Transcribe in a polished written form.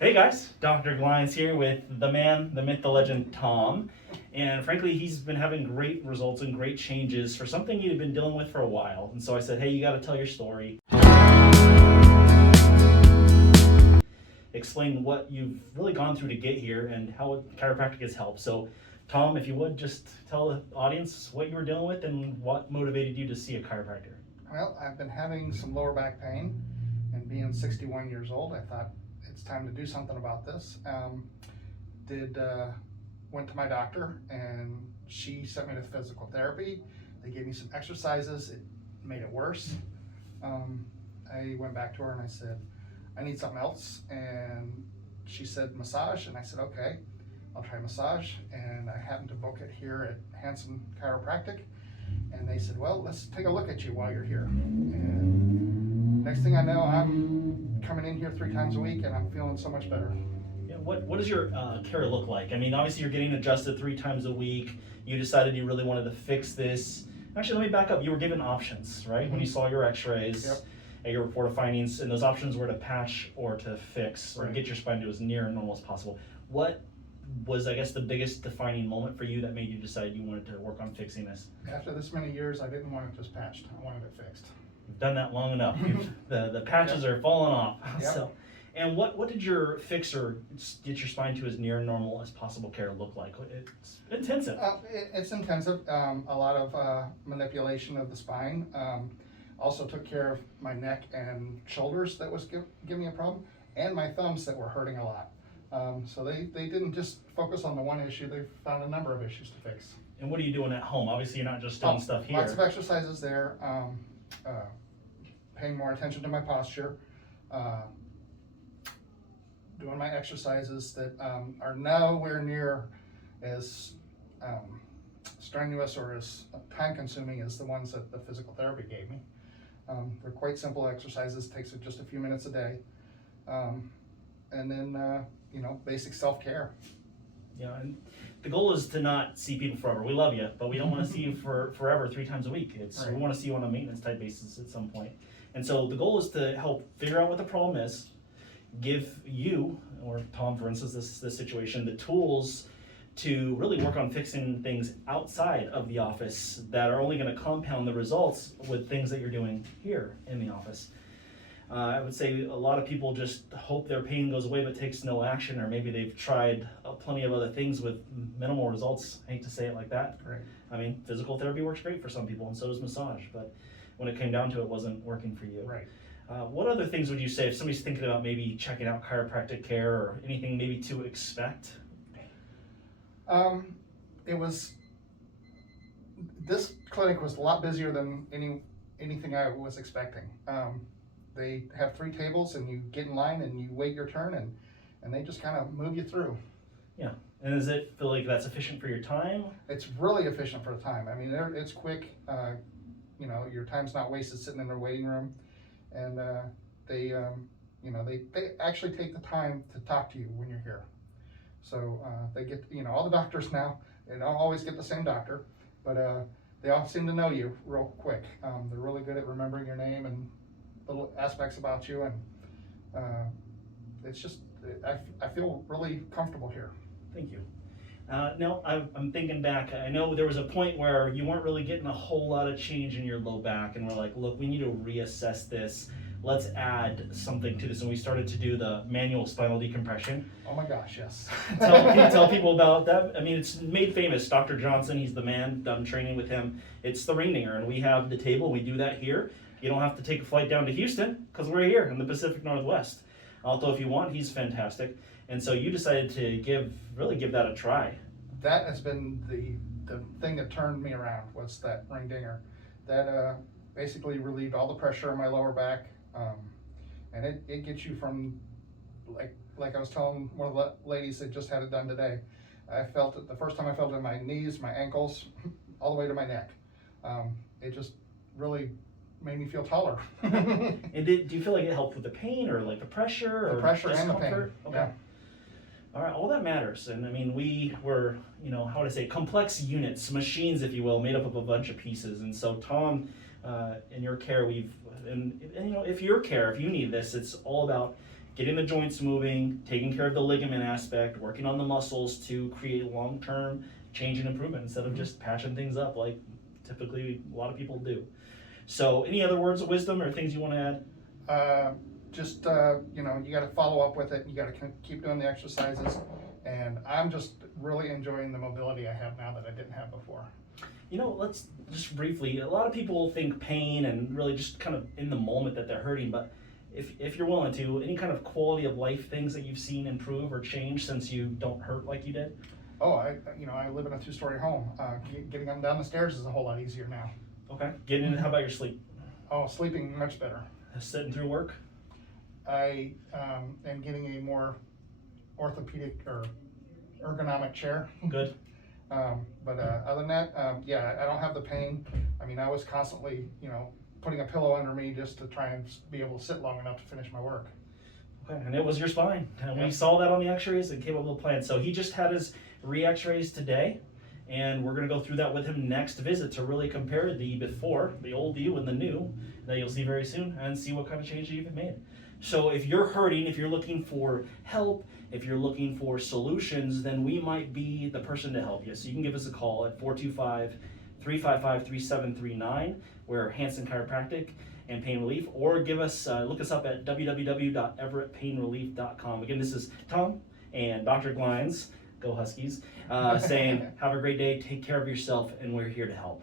Hey guys, Dr. Glines here with the man, the myth, the legend, Tom. And frankly, he's been having great results and great changes for something you've been dealing with for a while. And so I said, hey, you got to tell your story. Explain what you've really gone through to get here and how chiropractic has helped. So, Tom, if you would, just tell the audience what you were dealing with and what motivated you to see a chiropractor. Well, I've been having some lower back pain, and being 61 years old, I thought it's time to do something about this. Went to my doctor, and she sent me to physical therapy. They gave me some exercises. It made it worse. I went back to her and I said, I need something else. And she said massage, and I said, okay, I'll try massage. And I happened to book it here at Hanson Chiropractic. And they said, well, let's take a look at you while you're here. And next thing I know, I'm coming in here 3 times a week, and I'm feeling so much better. Yeah, what does your care look like? I mean, obviously you're getting adjusted 3 times a week. You decided you really wanted to fix this. Actually, let me back up. You were given options, right? Mm-hmm. When you saw your x-rays, yep, and your report of findings, and those options were to patch or to fix or get your spine to as near normal as possible. What was, I guess, the biggest defining moment for you that made you decide you wanted to work on fixing this? After this many years, I didn't want it just patched. I wanted it fixed. You've done that long enough. The patches are falling off. Yep. So, and what did your fix or get your spine to as near normal as possible care look like? It's intensive. It's intensive. A lot of manipulation of the spine. Also took care of my neck and shoulders that was giving me a problem, and my thumbs that were hurting a lot. So they didn't just focus on the one issue. They found a number of issues to fix. And what are you doing at home? Obviously, you're not just doing stuff here. Lots of exercises there. Paying more attention to my posture. Doing my exercises that are nowhere near as strenuous or as time-consuming as the ones that the physical therapy gave me. They're quite simple exercises. Takes just a few minutes a day. And then, basic self-care. Yeah, and the goal is to not see people forever. We love you, but we don't want to see you for forever 3 times a week. Right. We want to see you on a maintenance type basis at some point. And so the goal is to help figure out what the problem is, give you, or Tom, for instance, this situation, the tools to really work on fixing things outside of the office that are only going to compound the results with things that you're doing here in the office. I would say a lot of people just hope their pain goes away but takes no action, or maybe they've tried plenty of other things with minimal results. I hate to say it like that. Right. I mean, physical therapy works great for some people, and so does massage, but when it came down to it, wasn't working for you. Right. What other things would you say if somebody's thinking about maybe checking out chiropractic care, or anything maybe to expect? This clinic was a lot busier than anything I was expecting. They have 3 tables, and you get in line and you wait your turn, and they just kind of move you through. Yeah. And does it feel like that's efficient for your time? It's really efficient for the time. I mean, it's quick. Your time's not wasted sitting in their waiting room, and they actually take the time to talk to you when you're here. So they get, all the doctors now, they don't always get the same doctor, but they all seem to know you real quick. They're really good at remembering your name and little aspects about you, and it's just, I feel really comfortable here. Thank you. Now, I'm thinking back. I know there was a point where you weren't really getting a whole lot of change in your low back, and we're like, look, we need to reassess this. Let's add something to this. And we started to do the manual spinal decompression. Oh my gosh, yes. Can you tell people about that? I mean, it's made famous. Dr. Johnson, he's the man. Done training with him. It's the ring dinger, and we have the table. We do that here. You don't have to take a flight down to Houston because we're here in the Pacific Northwest. Although if you want, he's fantastic. And so you decided to give that a try. That has been the thing that turned me around, was that ring dinger. That basically relieved all the pressure on my lower back. And it gets you from, like I was telling one of the ladies that just had it done today, I felt it the first time. I felt it in my knees, my ankles, all the way to my neck. It just really made me feel taller. And do you feel like it helped with the pain, or like the pressure, or the pressure discomfort? and the pain? Okay. Yeah. All right, all that matters. And I mean, we were, how would I say, complex units, machines, if you will, made up of a bunch of pieces. And so Tom, in your care, if you need this, it's all about getting the joints moving, taking care of the ligament aspect, working on the muscles to create long-term change and improvement instead of just patching things up like typically a lot of people do. So any other words of wisdom or things you want to add? You know, you got to follow up with it. You got to keep doing the exercises, and I'm just really enjoying the mobility I have now that I didn't have before. You know, let's just briefly, a lot of people think pain and really just kind of in the moment that they're hurting, but if you're willing to, any kind of quality of life things that you've seen improve or change since you don't hurt like you did? Oh, I live in a 2-story home. Getting up and down the stairs is a whole lot easier now. Okay. Getting in, how about your sleep? Oh, sleeping much better. Sitting through work? I am getting a more orthopedic or ergonomic chair. Good. But other than that, yeah, I don't have the pain. I mean, I was constantly, you know, putting a pillow under me just to try and be able to sit long enough to finish my work. Okay, and it was your spine. And Yep. we saw that on the x-rays and came up with a plan. So he just had his re-x-rays today, and we're gonna go through that with him next visit to really compare the before, the old you and the new, that you'll see very soon, and see what kind of change you've made. So if you're hurting, if you're looking for help, if you're looking for solutions, then we might be the person to help you. So you can give us a call at 425-355-3739. We're Hanson Chiropractic and Pain Relief, or give us, look us up at www.everettpainrelief.com. Again, this is Tom and Dr. Glines, go Huskies, saying have a great day, take care of yourself, and we're here to help.